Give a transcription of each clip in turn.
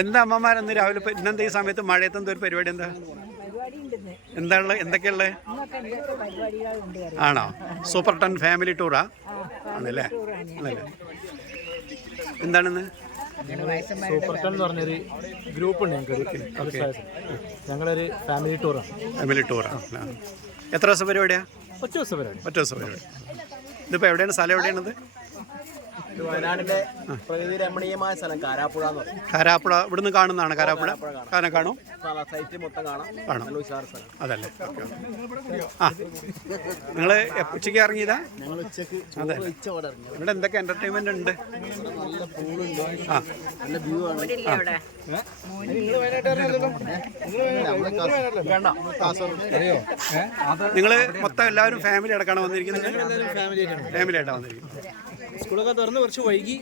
എന്താ അമ്മമാരെന്ന് രാവിലെ ഇന്നെന്താ ഈ സമയത്ത് മഴയത്ത് എന്താ ഒരു പരിപാടി എന്താ എന്താ എന്തൊക്കെയുള്ളത് ആണോ? സൂപ്പർ 10 ഫാമിലി ടൂറാ ആണല്ലേ? ആണല്ലേ? എന്താണെന്ന് സൂപ്പർ 10 എന്ന് പറഞ്ഞൊരു ഗ്രൂപ്പ് ഉണ്ട് ഞങ്ങളൊരു ഫാമിലി ടൂറാണ്. എത്ര ദിവസം പരിപാടിയാ? ഒറ്റ ദിവസം പരിപാടി. ഇതിപ്പോൾ എവിടെയാണ് സ്ഥലം? എവിടെയാണത്? വയനാടിന്റെ പ്രകൃതി രമണീയമായ സ്ഥലം കാരാപ്പുഴ എന്ന് പറയും. കാരാപ്പുഴ ഇവിടുന്ന് കാണുന്നതാണ്. കാരാപ്പുഴ കാണും. സൈറ്റ് മൊത്തം കാണാം. അതല്ലേ? ആ, നിങ്ങൾ ഉച്ചയ്ക്ക് ഇറങ്ങിയതാ? അതെ. ഇവിടെ എന്തൊക്കെ എന്റർടൈൻമെന്റ് ഉണ്ട്? ആ, നിങ്ങൾ മൊത്തം എല്ലാവരും ഫാമിലി അടക്കാണ് വന്നിരിക്കുന്നത്? ഫാമിലി ആയിട്ടാണ് വന്നിരിക്കുന്നത്. സ്കൂളൊക്കെ തുറന്ന് കുറച്ച് വൈകി,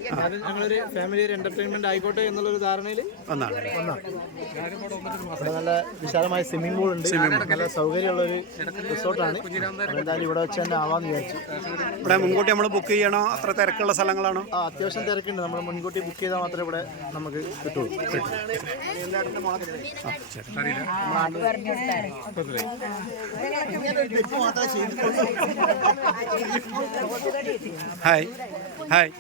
ഞങ്ങളൊരു ഫാമിലി എന്റർടൈൻമെന്റ് ആയിക്കോട്ടെ എന്നുള്ളൊരു ധാരണയിൽ ഒന്നാണ്. നല്ല വിശാലമായ സ്വിമ്മിംഗ് പൂൾ ഉണ്ട്, നല്ല സൗകര്യമുള്ളൊരു റിസോർട്ടാണ്. എന്തായാലും ഇവിടെ വെച്ച് തന്നെ ആവാന്ന് വിചാരിച്ചു. ഇവിടെ മുൻകൂട്ടി നമ്മൾ ബുക്ക് ചെയ്യണോ? അത്ര തിരക്കുള്ള സ്ഥലങ്ങളാണോ? അത്യാവശ്യം തിരക്കുണ്ട്. നമ്മൾ മുൻകൂട്ടി ബുക്ക് ചെയ്താൽ മാത്രമേ ഇവിടെ നമുക്ക് കിട്ടുള്ളൂ. ഹായ്,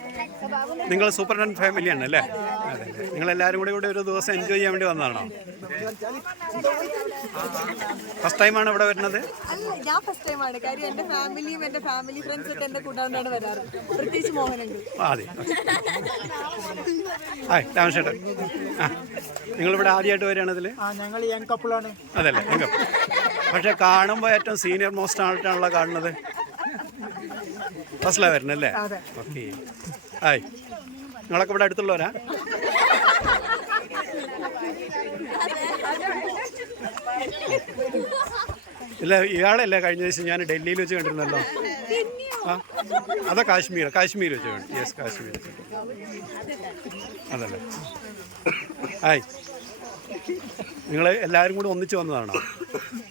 നിങ്ങൾ സൂപ്പർ 10 ഫാമിലിയാണ് അല്ലേ? അതെ. നിങ്ങളെല്ലാവരും കൂടി ഇവിടെ ഒരു ദിവസം എൻജോയ് ചെയ്യാൻ വേണ്ടി വന്നതാണോ? ഫസ്റ്റ് ടൈമാണ് ഇവിടെ വരുന്നത്? അല്ല, ഞാൻ ഫസ്റ്റ് ടൈമാണ്. കാര്യം എൻ്റെ ഫാമിലിയും എൻ്റെ ഫാമിലി ഫ്രണ്ട്സ് ഒക്കെ എൻ്റെ കൂട്ടാണ്ടാണ് വരാറ്. പ്രത്യേകിച്ച് മോഹനങ്ങൾ. അതെ. ഹായ് രാമചേട്ടൻ. ആ, നിങ്ങളിവിടെ ആദ്യമായിട്ട് വരികയാണതിൽ? ഞങ്ങൾ യങ് കപ്പിളാണ്. അതല്ലേ? Young couple. പക്ഷെ കാണുമ്പോൾ ഏറ്റവും സീനിയർ മോസ്റ്റ് ആയിട്ടാണല്ലോ കാണുന്നത്. ഫസ്റ്റിലാണ് വരുന്നല്ലേ? ഓക്കെ. ഹായ്, നിങ്ങളൊക്കെ ഇവിടെ അടുത്തുള്ളവരാ? ഇല്ല, ഇയാളല്ലേ കഴിഞ്ഞ ദിവസം ഞാൻ ഡൽഹിയിൽ വെച്ച് കണ്ടിരുന്നല്ലോ? ആ, അതാ കാശ്മീർ വെച്ച് കണ്ടു. യെസ്, കാശ്മീർ. അതല്ലേ? ഹായ്, നിങ്ങൾ എല്ലാവരും കൂടി ഒന്നിച്ച് വന്നതാണോ?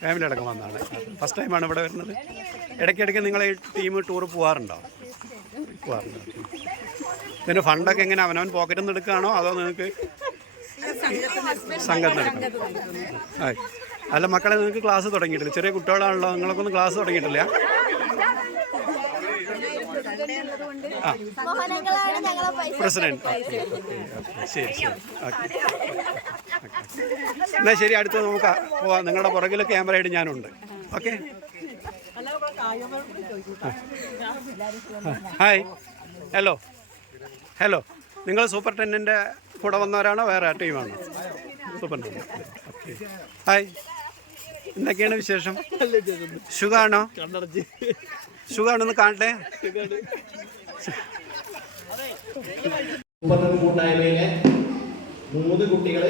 ഫാമിലി അടക്കം വന്നതാണ്. ഫസ്റ്റ് ടൈമാണ് ഇവിടെ വരുന്നത്? ഇടയ്ക്കിടയ്ക്ക് നിങ്ങൾ ഈ ടീം ടൂർ പോകാറുണ്ടോ? ഇതിൻ്റെ ഫണ്ടൊക്കെ എങ്ങനെ അവനവൻ പോക്കറ്റിൽ നിന്ന് എടുക്കുകയാണോ അതോ നിങ്ങൾക്ക് സംഘത്തിൽ എടുക്കണം? ഹായ്, അല്ല മക്കളെ, നിങ്ങൾക്ക് ക്ലാസ് തുടങ്ങിയിട്ടില്ല? ചെറിയ കുട്ടികളാണല്ലോ, നിങ്ങളൊക്കെ ഒന്നും ക്ലാസ് തുടങ്ങിയിട്ടില്ല? ആ, പ്രസിഡന്റ്. ശരി. ഓക്കെ. എന്നാൽ ശരി, അടുത്ത് നമുക്ക് പോവാം. നിങ്ങളുടെ പുറകിൽ ക്യാമറയായിട്ട് ഞാനുണ്ട്. ഓക്കെ. Hi, hello. നിങ്ങൾ സൂപ്പർ 10ൻ്റെ കൂടെ വന്നവരാണോ വേറെ ടീമാണോ? സൂപ്പർ 10. ഓക്കെ. ഹായ്, എന്തൊക്കെയാണ് വിശേഷം? സുഖാണോ? സുഖാണോന്ന് കാണട്ടെ. കൂട്ടായ്മയിലെ 3 കുട്ടികൾ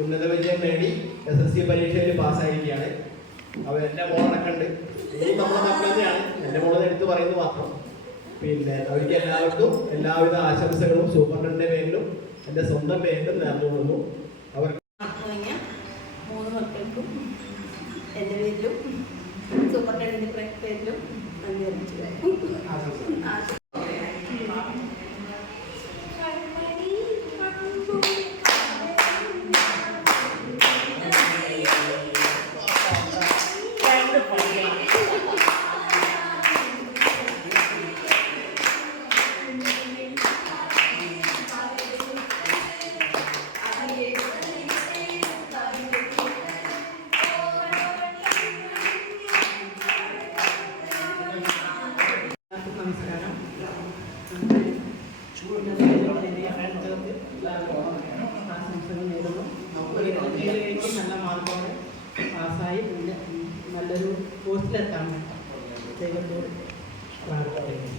ഉന്നത വിജയം നേടി SSLC പരീക്ഷയിൽ പാസ്സായിരിക്കുകയാണ്. അവ എൻ്റെ മോളടക്കമുണ്ട്. നമ്മുടെ മക്കൾ തന്നെയാണ്. എൻ്റെ മോളെ എടുത്ത് പറയുന്നത് മാത്രം. പിന്നെ അവർക്ക് എല്ലാവർക്കും എല്ലാവിധ ആശംസകളും സൂപ്പർ 10ൻ്റെ പേരിലും എൻ്റെ സ്വന്തം പേരിലും നേർന്നു കൊള്ളുന്നു. അവർ 3 മക്കൾക്കും എൻ്റെ പേരിലും സൂപ്പർ 10ൻ്റെ പേരിലും നന്ദി അറിയിച്ചു. നമസ്കാരം. ആശംസകൾ നേരുന്നു. നല്ല മാർക്കോടെ പാസ്സായി നല്ലൊരു പോസ്റ്റിലെത്താൻ ദൈവത്തോട് പ്രാർത്ഥിക്കുന്നു.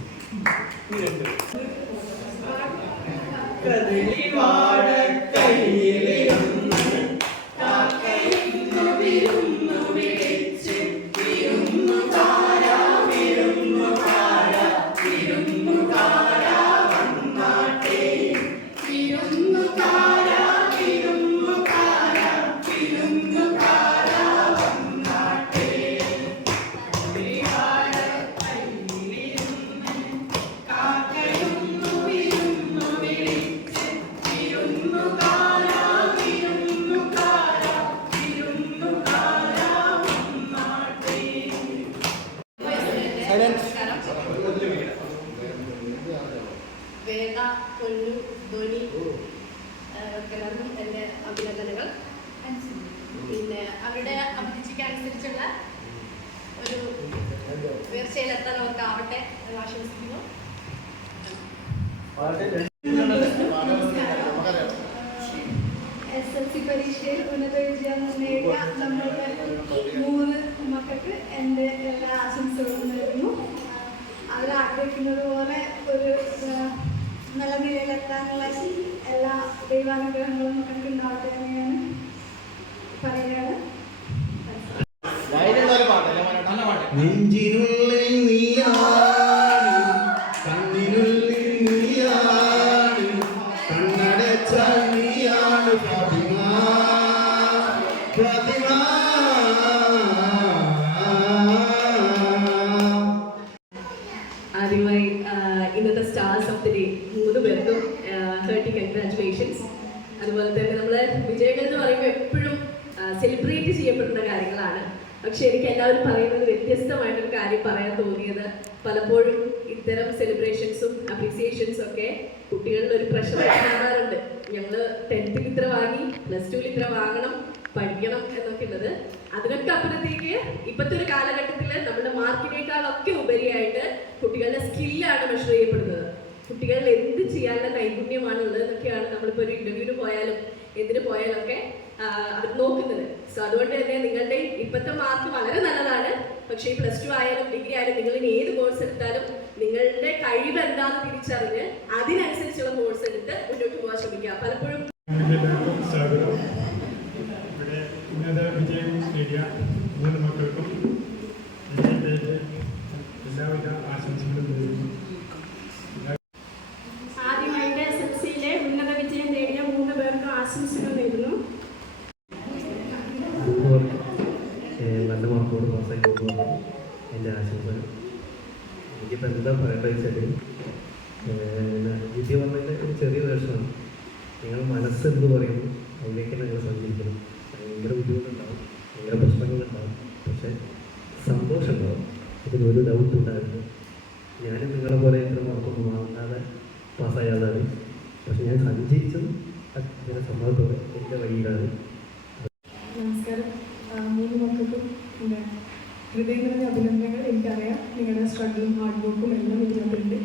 പരീക്ഷയിൽ ഉന്നത വിജയം നേടിയ നമ്മളുടെ 3 മക്കൾക്ക് എൻ്റെ എല്ലാ ആശംസകളും നൽകുന്നു. അവരാഗ്രഹിക്കുന്നത് പോലെ ഒരു നല്ല നിലയിലെത്താനുള്ള എല്ലാ ദൈവാനുഗ്രഹങ്ങളും മക്കൾക്ക് ഉണ്ടാവട്ടെ എന്ന് ഞാൻ പറയുകയാണ്. നെഞ്ചിനുള്ളിൽ നീയാണ്, കണ്ണിനുള്ളിൽ നീയാണ്, കണ്ണടച്ചാൽ നീയാണ് ഫാത്തിമ, ഫാത്തിമ. ആദ്യമായി ഇന്നത്തെ സ്റ്റാർസ് ഓഫ് ദി ഡേ 3 പേർക്കും ഹേർട്ടി കൺഗ്രാറ്റുലേഷൻസ്. അതുപോലെ തന്നെ നമ്മൾ വിജയങ്ങൾ എന്ന് പറയുമ്പോൾ എപ്പോഴും സെലിബ്രേറ്റ് ചെയ്യപ്പെടുന്ന കാര്യങ്ങളാണ്. പക്ഷെ എനിക്ക് എല്ലാവരും പറയുന്നത് വ്യത്യസ്തമായിട്ടൊരു കാര്യം പറയാൻ തോന്നിയത്, പലപ്പോഴും ഇത്തരം സെലിബ്രേഷൻസും അപ്രീസിയേഷൻസും ഒക്കെ കുട്ടികളിൽ ഒരു പ്രഷർ കാണാറുണ്ട്. ഞങ്ങൾ 10th ഇത്ര വാങ്ങി, +2 ഇത്ര വാങ്ങണം, പഠിക്കണം എന്നൊക്കെ ഉള്ളത്. അതിനൊക്കെ അപ്പുറത്തേക്ക് ഇപ്പോഴത്തെ ഒരു കാലഘട്ടത്തിൽ നമ്മുടെ മാർക്കിനേക്കാളൊക്കെ ഉപരിയായിട്ട് കുട്ടികളുടെ സ്കില്ലാണ് മെഷർ ചെയ്യപ്പെടുന്നത്. കുട്ടികളിൽ എന്ത് ചെയ്യാനുള്ള നൈപുണ്യമാണുള്ളത് എന്നൊക്കെയാണ് നമ്മളിപ്പോൾ ഒരു ഇന്റർവ്യൂവിന് പോയാലും എന്തിനു പോയാലൊക്കെ അവർ നോക്കുന്നത്. സോ അതുകൊണ്ട് തന്നെ നിങ്ങളുടെ ഇപ്പോഴത്തെ മാർക്ക് വളരെ നല്ലതാണ്. പക്ഷേ ഈ +2 ആയാലും ഡിഗ്രി ആയാലും നിങ്ങൾ ഇനി ഏത് കോഴ്സ് എടുത്താലും നിങ്ങളുടെ കഴിവ് എന്താണെന്ന് തിരിച്ചറിഞ്ഞ് അതിനനുസരിച്ചുള്ള കോഴ്സ് എടുത്ത് മുന്നോട്ട് പോകാൻ ശ്രമിക്കുക. പലപ്പോഴും ഇവിടെ ഉന്നത വിജയം നേടിയ 3 മക്കൾക്കും എല്ലാവിധ ആശംസകളും നേരുന്നു. ആദ്യമായിട്ട് SSLCയിലെ ഉന്നത വിജയം നേടിയ 3 പേർക്കും ആശംസകൾ നേരുന്നു. നല്ല മാർക്കോട് പാസ്സായി പോകുന്നു എൻ്റെ ആശംസ. എനിക്കിപ്പോൾ എന്താ പറയേണ്ടത് വെച്ചാൽ, വിദ്യ പറഞ്ഞതിൻ്റെ ഒരു ചെറിയ വേർഷനാണ്. നിങ്ങൾ മനസ്സെന്ന് പറയുന്നു, അതിലേക്ക് നിങ്ങൾ സഞ്ചരിക്കണം. ഭയങ്കര ബുദ്ധിമുട്ടുണ്ടാവും, ഭയങ്കര പ്രശ്നങ്ങളുണ്ടാവും, പക്ഷേ സന്തോഷമുണ്ടാവും. ഇതിലൊരു ഡൗട്ട് ഉണ്ടായിരുന്നു. ഞാനും നിങ്ങളെ പോലെ എത്ര മാർക്കൊന്നും വാങ്ങാതെ പാസ്സായാതാണ്. പക്ഷെ ഞാൻ സഞ്ചരിച്ചതും അതിൻ്റെ സമ്മതത്തോടെ എൻ്റെ വഴിയിലാണ്. നമസ്കാരം. 3 മക്കൾക്കും എൻ്റെ ഹൃദയം നിറഞ്ഞ അഭിനന്ദനങ്ങൾ. എനിക്കറിയാം നിങ്ങളുടെ സ്ട്രഗിളും ഹാർഡ് വർക്കും എല്ലാം ഇതിനകത്തുണ്ട്.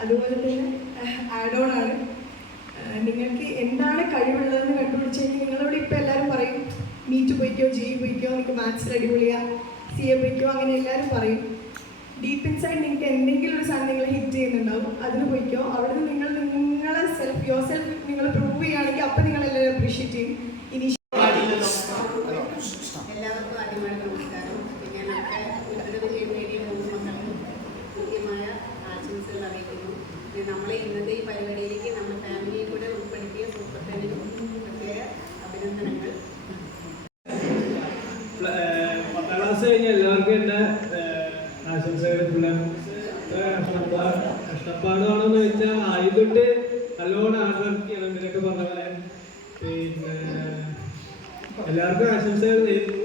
അതുപോലെ തന്നെ ആഡ് ഓൺ ആണ്, നിങ്ങൾക്ക് എന്താണ് കഴിവുള്ളതെന്ന് കണ്ടുപിടിച്ചെങ്കിൽ നിങ്ങളോട് ഇപ്പോൾ എല്ലാവരും പറയും നീറ്റ് പോയിക്കോ, GE പോയിക്കോ, നിങ്ങൾക്ക് മാത്സിൽ അടിപൊളിയാ, CA പോയിക്കോ, അങ്ങനെ എല്ലാവരും പറയും. ഡീപ്പ് ഇൻസൈഡ് നിങ്ങൾക്ക് എന്തെങ്കിലും ഒരു സാധനം നിങ്ങൾ ഹിറ്റ് ചെയ്യുന്നുണ്ടാവും, അതിന് പോയിക്കോ. അവിടെ നിന്ന് നിങ്ങളെ യുവർ സെൽഫ് നിങ്ങൾ പ്രൂവ് ചെയ്യുകയാണെങ്കിൽ അപ്പം നിങ്ങളെല്ലാവരും അപ്രീഷിയേറ്റ് ചെയ്യും. ഇനി എല്ലാവർക്കും ആദ്യമായി നമസ്കാരം. ഞാനൊക്കെ ഉന്നത വിജയം നേടിയ 3 മക്കൾക്കും കൃത്യമായ ആശംസകൾ അറിയിക്കുന്നു. നമ്മളെ ഇന്നത്തെ ഈ പരിപാടിയിലേക്ക് നമ്മുടെ ഫാമിലിയെ കൂടെ ഉൾപ്പെടുത്തിയ സൂപ്പർട്ടനും പ്രത്യേക അഭിനന്ദനങ്ങൾ. 10ാം ക്ലാസ് കഴിഞ്ഞ എല്ലാവർക്കും എൻ്റെ ആശംസകൾ. കഷ്ടപ്പാടാണോന്ന് വെച്ചാൽ ആയതുകൊണ്ട് നല്ലോണം ഹാർഡ് വർക്ക് ചെയ്യണം ഇവരൊക്കെ പറഞ്ഞ പോലെ. പിന്നെ എല്ലാവർക്കും ആശംസകൾ നേരുന്നു.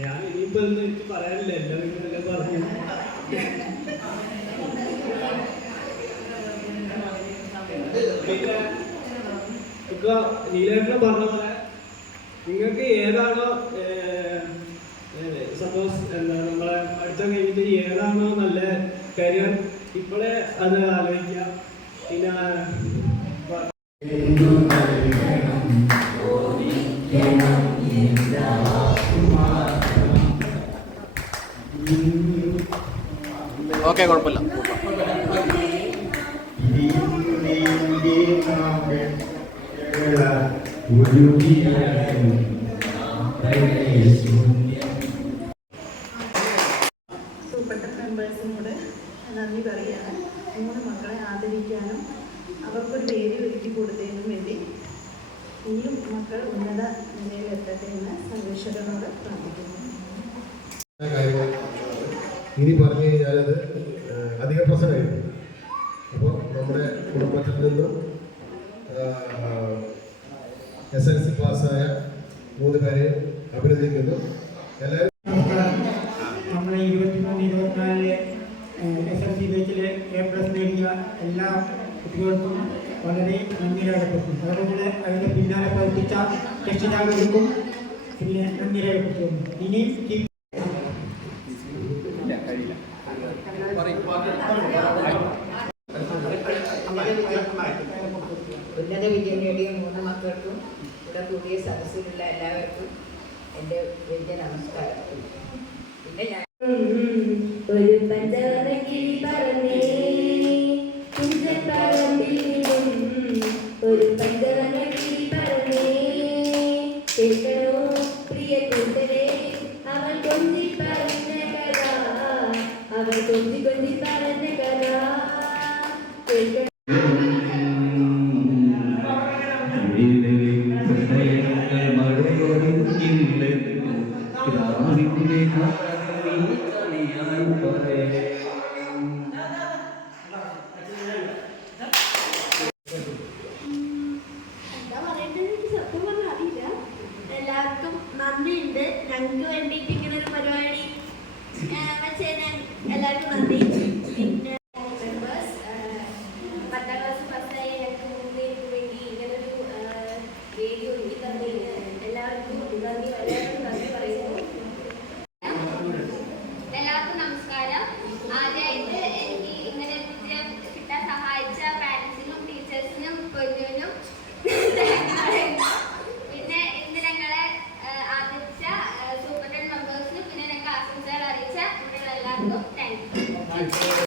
ഞാൻ ഇനിയിപ്പോൾ ഒന്നും എനിക്ക് പറയാനില്ല, എല്ലാവരും എല്ലാം പറഞ്ഞു. പിന്നെ ഇപ്പോൾ നീലേട്ടനെ പറഞ്ഞ പോലെ നിങ്ങൾക്ക് ഏതാണോ സപ്പോസ് എന്താ നമ്മളെ പഠിത്തം കഴിഞ്ഞിട്ട് ഏതാണോ നല്ല കരിയർ ഇപ്പോഴേ അത് ആലോചിക്കുക. പിന്നെ ഓക്കെ, കുഴപ്പമില്ല. സൂപ്പർട്ടൻ മെമ്പേഴ്സിനോട് നന്ദി പറയുകയാണ്. 3 മക്കളെ ആദരിക്കാനും അവർക്കൊരു വേദി ഒരുക്കി കൊടുത്തതിനും വേണ്ടി ഇനിയും മക്കൾ ഉന്നത നിലയിലെത്തട്ടെ എന്ന് സർവേശ്വരനോട് പ്രാർത്ഥിക്കുന്നു. ഇനി പറഞ്ഞു കഴിഞ്ഞാലത് അധിക പ്രശ്നമായിരുന്നു. അപ്പോൾ നമ്മുടെ കുടുംബത്തിൽ നിന്നും SSLC പാസ്സായ 3 പേരെ അഭിനന്ദിക്കുന്നു. എല്ലാവരും നമ്മുടെ 23-24 SSLC ബാച്ചിലെ A+ നേടിയ എല്ലാ കുട്ടികൾക്കും വളരെ നന്ദി രേഖപ്പെടുത്തുന്നു. അതുപോലെ അതിൻ്റെ പിന്നാലെ പ്രവർത്തിച്ച രക്ഷിതാക്കൾക്കും പിന്നെ നന്ദി രേഖപ്പെടുത്തുന്നു. ഇനിയും ഉന്നത വിജയം നേടിയ 3 മക്കൾക്ക് എല്ലാവർക്കും ഇവിടെ കൂടിയ സദസ്സിലുള്ള എല്ലാവർക്കും എൻ്റെ വലിയ നമസ്കാരം. പിന്നെ ഞാൻ ഒരു പഞ്ചവർണ്ണക്കിളി പറന്നേ കുഞ്ചപ്പറമ്പിൽ നിന്നും ഒരു പഞ്ചവർണ്ണക്കിളി പറന്നേ കേൾക്കണോ പ്രിയ കൂട്ടരെ അവൾ കൊഞ്ചി പറഞ്ഞ കഥ അവൾ കൊഞ്ചി കൊഞ്ചി പറഞ്ഞ കഥ കേൾക്കണോ എല്ലാവർക്കും നന്ദിയുണ്ട്. ഞങ്ങൾക്ക് വേണ്ടിയിട്ട് ഇങ്ങനെ ഒരു പരിപാടി വെച്ചതിന് എല്ലാവർക്കും നന്ദി. പിന്നെ മെമ്പേഴ്സ് 10ാം ക്ലാസ് പാസ്സായ ഞങ്ങൾക്ക് മുന്നേക്ക് വേണ്ടി ഇങ്ങനൊരു വേദി ഒരുക്കി തന്നതിന് എല്ലാവർക്കും നന്ദി, എല്ലാവർക്കും നന്ദി പറയുന്നു. എല്ലാവർക്കും നമസ്കാരം. ആദ്യമായിട്ട് എനിക്ക് ഇങ്ങനെ വിദ്യ കിട്ടാൻ സഹായിച്ച പാരൻസിനും ടീച്ചേഴ്സിനും പൊന്നുവിനും പിന്നെ ഇന്ന് ഞങ്ങളെ ആദരിച്ച സൂപ്പർട്ടൻ മെമ്പേഴ്സിനും പിന്നെ ഞങ്ങൾക്ക് ആശംസകൾ അറിയിച്ച ഇവിടെ എല്ലാവർക്കും താങ്ക് യു.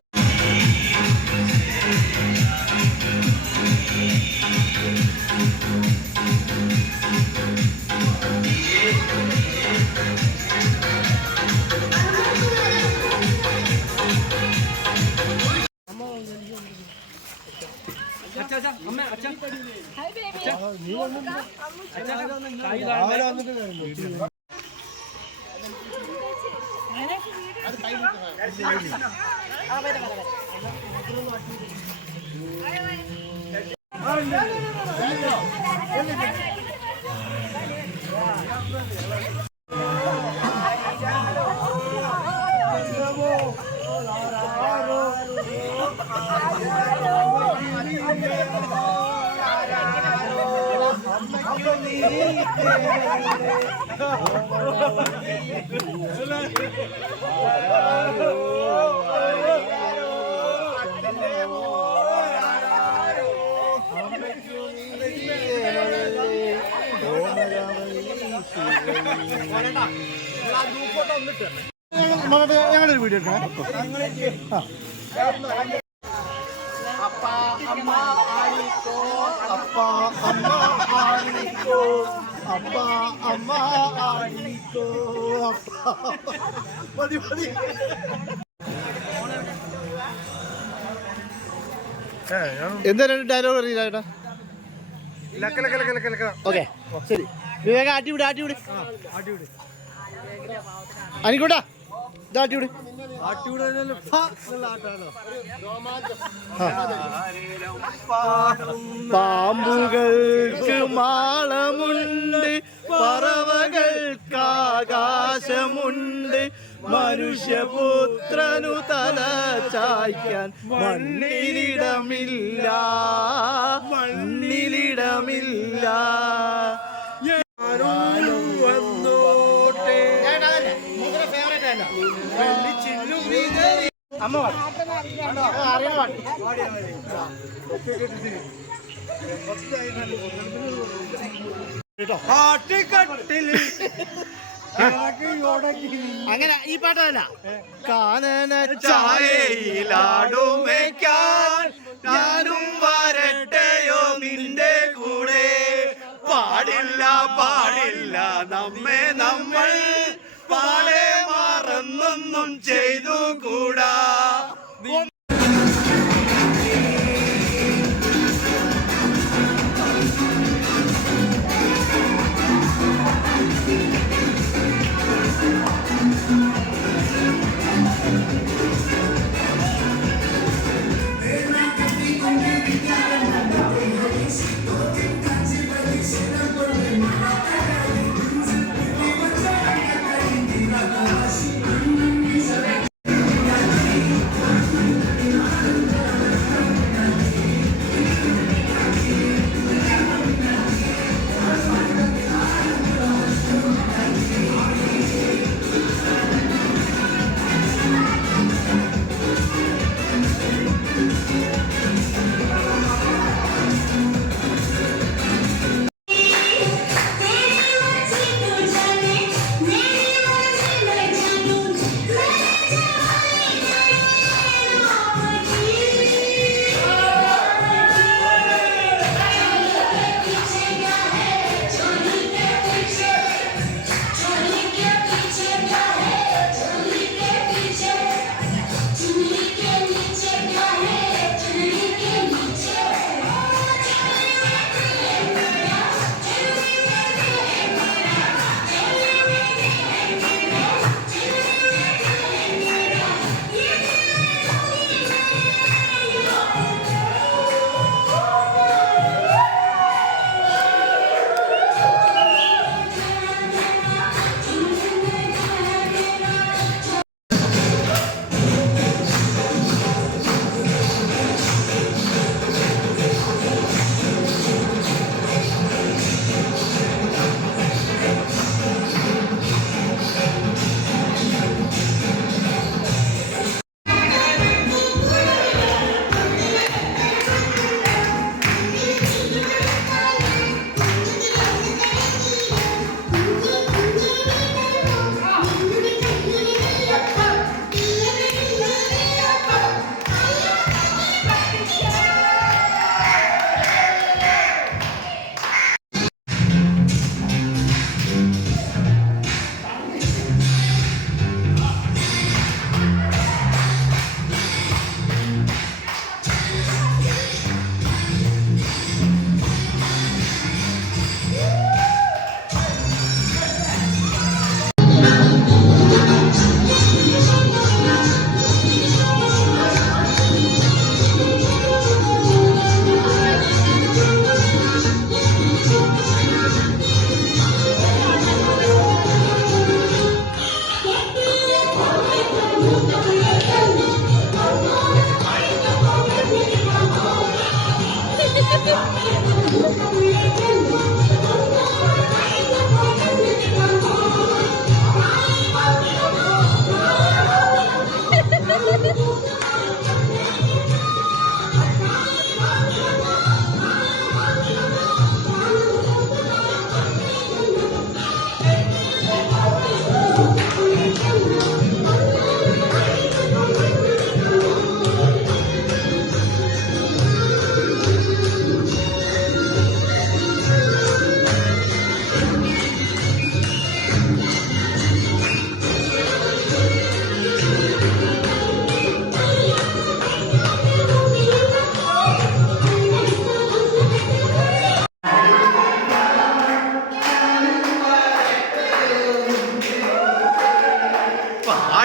ഞങ്ങളൊരു വീഡിയോ എടുക്കണം. അപ്പ അമ്മ ആടിക്കോ, അപ്പ അമ്മ ആടിക്കോ, അപ്പ അമ്മ ആടിക്കോ, മതി മതി. എന്താ ഡയലോഗ് അറിയില്ല ചേട്ടാ? ഓക്കെ ശരി. വിവേക ആട്ടിവിട് ആട്ടിവിട് അനിക്കൂട്ടാ ഇത് ആട്ടിവിട്. പാമ്പുകൾക്ക് മാളമുണ്ട്, പറവകൾക്ക് ആകാശമുണ്ട്, മനുഷ്യപുത്രനു തല ചായ്ക്കാൻ മണ്ണിലിടമില്ല, മണ്ണിലിടമില്ല. അമ്മ അറിയണ അങ്ങനെ ഈ പാട്ടല്ല. കാനന ചായയിലാടുമേക്കാൻ ഞാനും വരട്ടെയോ നിന്റെ കൂടെ. പാടില്ല പാടില്ല നമ്മെ നമ്മൾ പാടെ മറന്നൊന്നും ചെയ്തു കൂടാ.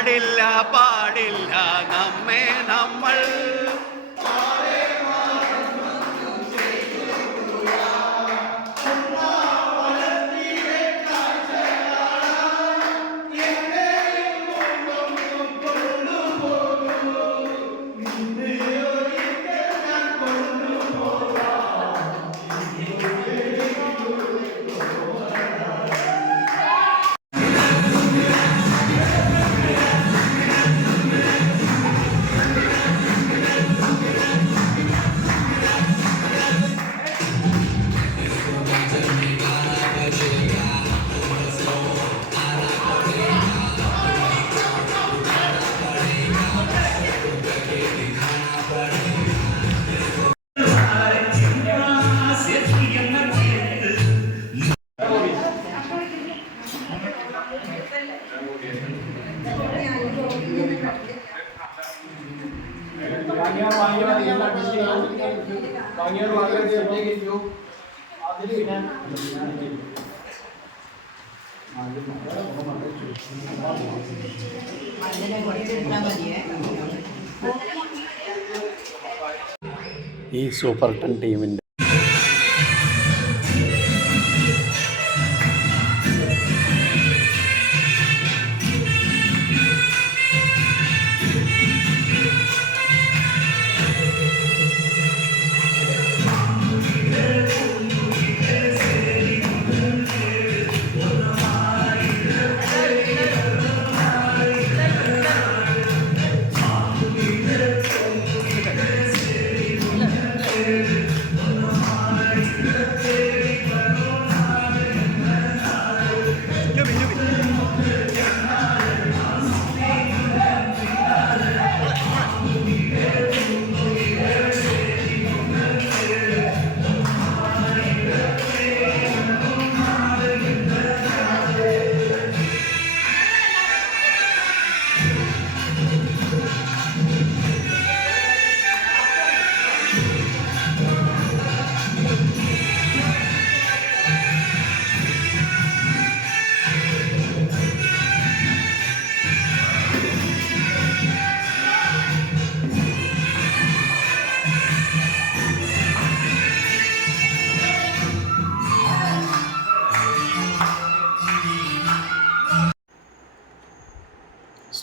പാടില്ല പാടില്ല നമ്മെ നമ്മൾ ഈ സൂപ്പർ 10 ടീമിൻ്റെ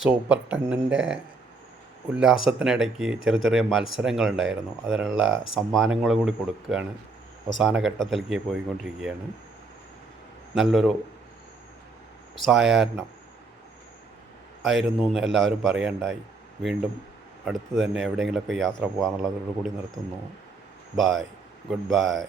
സൂപ്പർ 10ൻ്റെ ഉല്ലാസത്തിനിടയ്ക്ക് ചെറിയ ചെറിയ മത്സരങ്ങളുണ്ടായിരുന്നു. അതിനുള്ള സമ്മാനങ്ങൾ കൂടി കൊടുക്കുകയാണ്. അവസാന ഘട്ടത്തിലേക്ക് പോയിക്കൊണ്ടിരിക്കുകയാണ്. നല്ലൊരു സായാഹ്നം ആയിരുന്നു എന്ന് എല്ലാവരും പറയണ്ടായി. വീണ്ടും അടുത്ത് തന്നെ എവിടെയെങ്കിലുമൊക്കെ യാത്ര പോകാമെന്നുള്ളതോടു കൂടി നിർത്തുന്നു. Bye, good by.